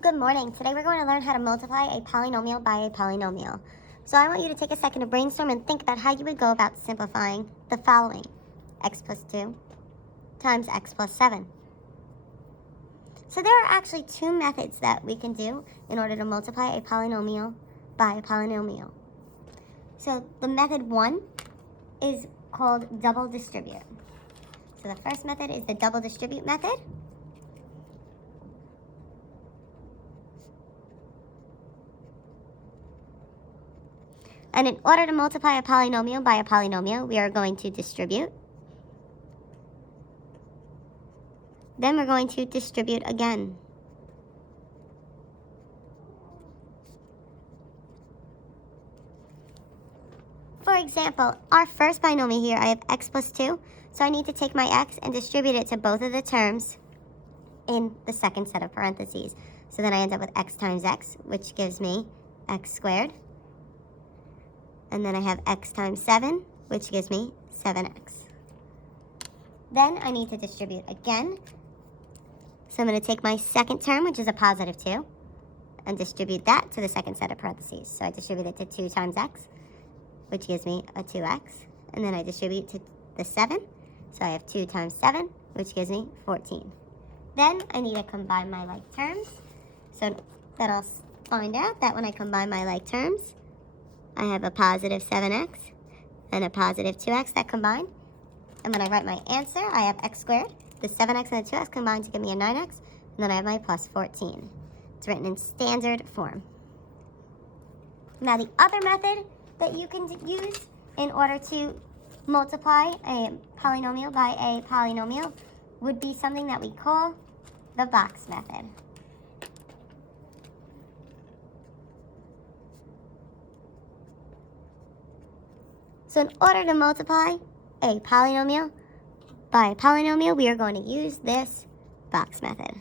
Good morning. Today we're going to learn how to multiply a polynomial by a polynomial. So I want you to take a second to brainstorm and think about how you would go about simplifying the following. X plus 2 times x plus 7. So there are actually two methods that we can do in order to multiply a polynomial by a polynomial. So the method 1 is called double distribute. So the first method is the double distribute method. And in order to multiply a polynomial by a polynomial, we are going to distribute. Then we're going to distribute again. For example, our first binomial here, I have x plus 2. So I need to take my x and distribute it to both of the terms in the second set of parentheses. So then I end up with x times x, which gives me x squared. And then I have x times 7, which gives me 7x. Then I need to distribute again. So I'm going to take my second term, which is a positive 2, and distribute that to the second set of parentheses. So I distribute it to 2 times x, which gives me a 2x. And then I distribute to the 7. So I have 2 times 7, which gives me 14. Then I need to combine my like terms. So that I'll find out that when I combine my like terms, I have a positive 7x and a positive 2x that combine. And when I write my answer, I have x squared, the 7x and the 2x combine to give me a 9x, and then I have my plus 14. It's written in standard form. Now the other method that you can use in order to multiply a polynomial by a polynomial would be something that we call the box method. So in order to multiply a polynomial by a polynomial, we are going to use this box method.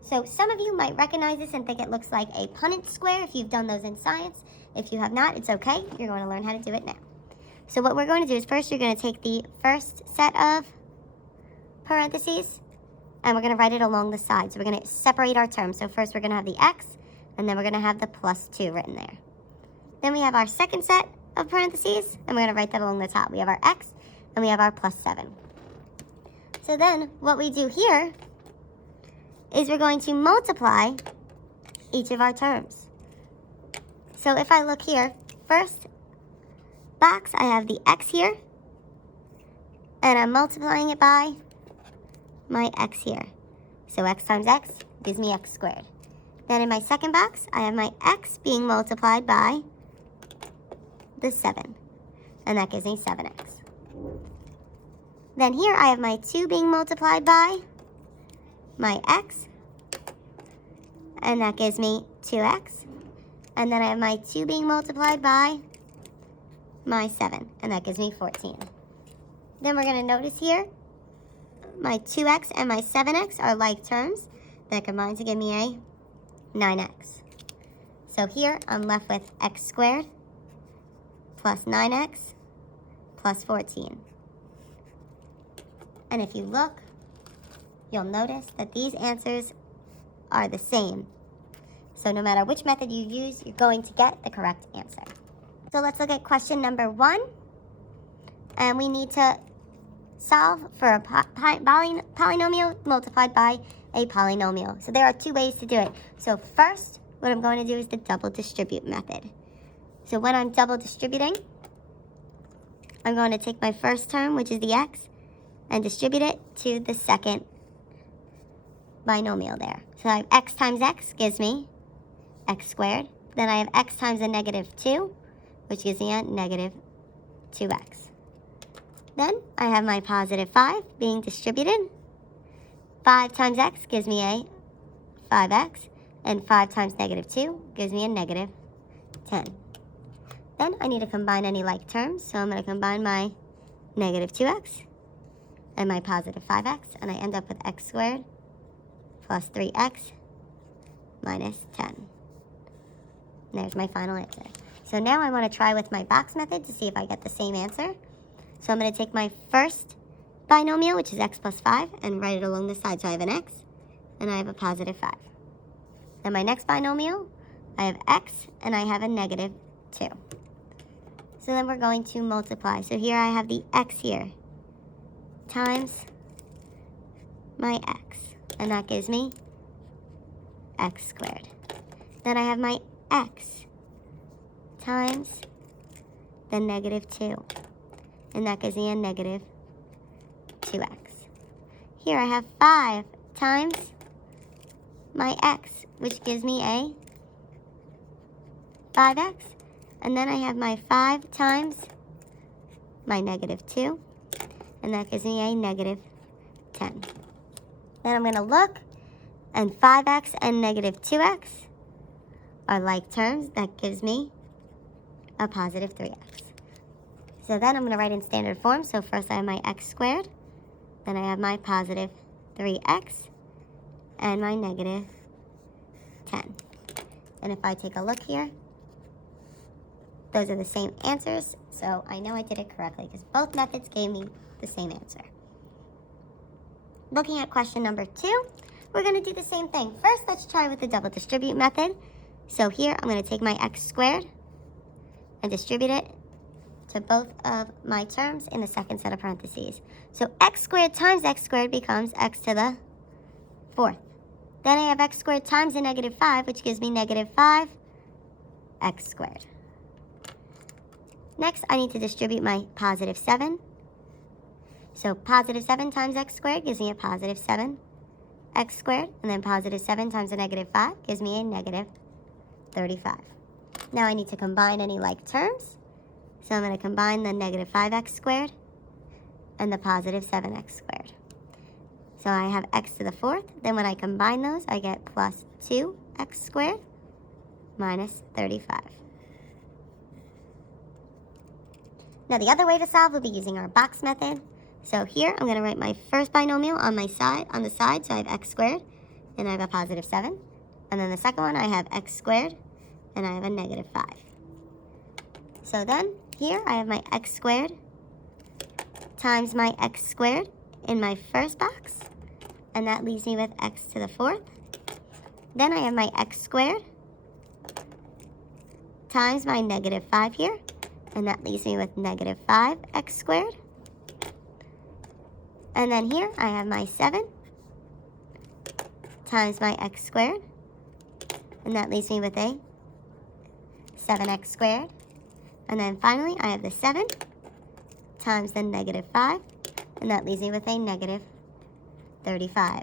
So some of you might recognize this and think it looks like a Punnett square if you've done those in science. If you have not, it's okay. You're going to learn how to do it now. So what we're going to do is first you're going to take the first set of parentheses and we're going to write it along the side. So we're going to separate our terms. So first we're going to have the x, and then we're going to have the plus 2 written there. Then we have our second set of parentheses, and we're going to write that along the top. We have our x, and we have our plus 7. So then what we do here is we're going to multiply each of our terms. So if I look here, first box, I have the x here, and I'm multiplying it by my x here. So x times x gives me x squared. Then in my second box, I have my x being multiplied by the 7, and that gives me 7x. Then here I have my 2 being multiplied by my x, and that gives me 2x. And then I have my 2 being multiplied by my 7, and that gives me 14. Then we're going to notice here, my 2x and my 7x are like terms that combine to give me a 9x. So here I'm left with x squared plus 9x plus 14. And if you look, you'll notice that these answers are the same. So no matter which method you use, you're going to get the correct answer. So let's look at question number 1. And we need to solve for a polynomial multiplied by a polynomial. So there are two ways to do it. So first, what I'm going to do is the double distribute method. So when I'm double distributing, I'm going to take my first term, which is the x, and distribute it to the second binomial there. So I have x times x gives me x squared. Then I have x times a negative 2, which gives me a negative 2x. Then I have my positive 5 being distributed. 5 times x gives me a 5x, and 5 times negative 2 gives me a negative 10. Then I need to combine any like terms, so I'm going to combine my negative 2x and my positive 5x, and I end up with x squared plus 3x minus 10. And there's my final answer. So now I want to try with my box method to see if I get the same answer. So I'm going to take my first binomial, which is x plus 5, and write it along the side. So I have an x, and I have a positive 5. Then my next binomial, I have x, and I have a negative 2. So then we're going to multiply. So here I have the x here times my x, and that gives me x squared. Then I have my x times the negative 2, and that gives me a negative 2x. Here I have 5 times my x, which gives me a 5x. And then I have my 5 times my negative 2, and that gives me a negative 10. Then I'm going to look, and 5x and negative 2x are like terms. That gives me a positive 3x. So then I'm going to write in standard form. So first I have my x squared, then I have my positive 3x, and my negative 10. And if I take a look here, those are the same answers, so I know I did it correctly because both methods gave me the same answer. Looking at question number 2, we're going to do the same thing. First, let's try with the double distribute method. So here, I'm going to take my x squared and distribute it to both of my terms in the second set of parentheses. So x squared times x squared becomes x to the 4th. Then I have x squared times the negative 5, which gives me negative 5x squared. Next, I need to distribute my positive 7. So positive 7 times x squared gives me a positive 7x squared. And then positive 7 times a negative 5 gives me a negative 35. Now I need to combine any like terms. So I'm going to combine the negative 5x squared and the positive 7x squared. So I have x to the 4th. Then when I combine those, I get plus 2x squared minus 35. Now the other way to solve will be using our box method. So here I'm going to write my first binomial on the side. So I have x squared and I have a positive 7. And then the second one I have x squared and I have a negative 5. So then here I have my x squared times my x squared in my first box, and that leaves me with x to the 4th. Then I have my x squared times my negative 5 here, and that leaves me with negative 5x squared. And then here I have my 7 times my x squared, and that leaves me with a 7x squared. And then finally I have the 7 times the negative 5, and that leaves me with a negative 35.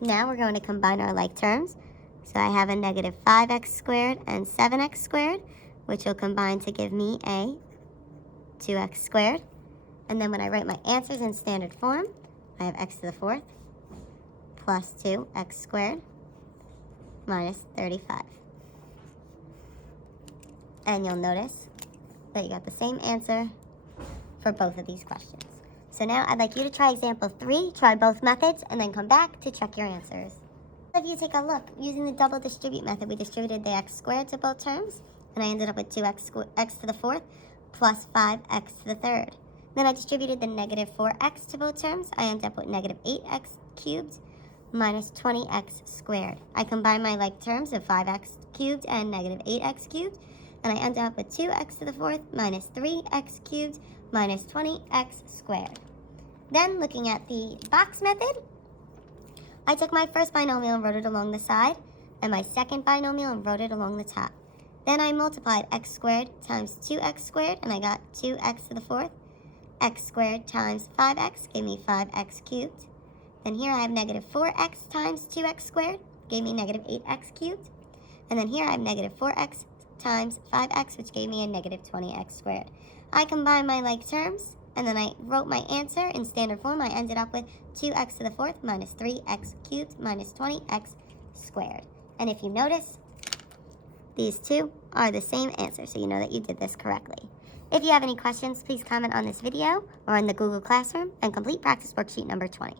Now we're going to combine our like terms. So I have a negative 5x squared and 7x squared, which will combine to give me a 2x squared. And then when I write my answers in standard form, I have x to the 4th plus 2x squared minus 35. And you'll notice that you got the same answer for both of these questions. So now I'd like you to try example 3, try both methods, and then come back to check your answers. If you take a look, using the double distribute method, we distributed the x squared to both terms, and I ended up with 2x to the 4th plus 5x to the 3rd. Then I distributed the negative 4x to both terms. I ended up with negative 8x cubed minus 20x squared. I combined my like terms of 5x cubed and negative 8x cubed, and I ended up with 2x to the 4th minus 3x cubed minus 20x squared. Then, looking at the box method, I took my first binomial and wrote it along the side, and my second binomial and wrote it along the top. Then I multiplied x squared times 2x squared, and I got 2x to the 4th. X squared times 5x gave me 5x cubed. Then here I have negative 4x times 2x squared, gave me negative 8x cubed. And then here I have negative 4x times 5x, which gave me a negative 20x squared. I combined my like terms, and then I wrote my answer in standard form. I ended up with 2x to the 4th minus 3x cubed minus 20x squared. And if you notice, these two are the same answer, so you know that you did this correctly. If you have any questions, please comment on this video or in the Google Classroom and complete practice worksheet number 20.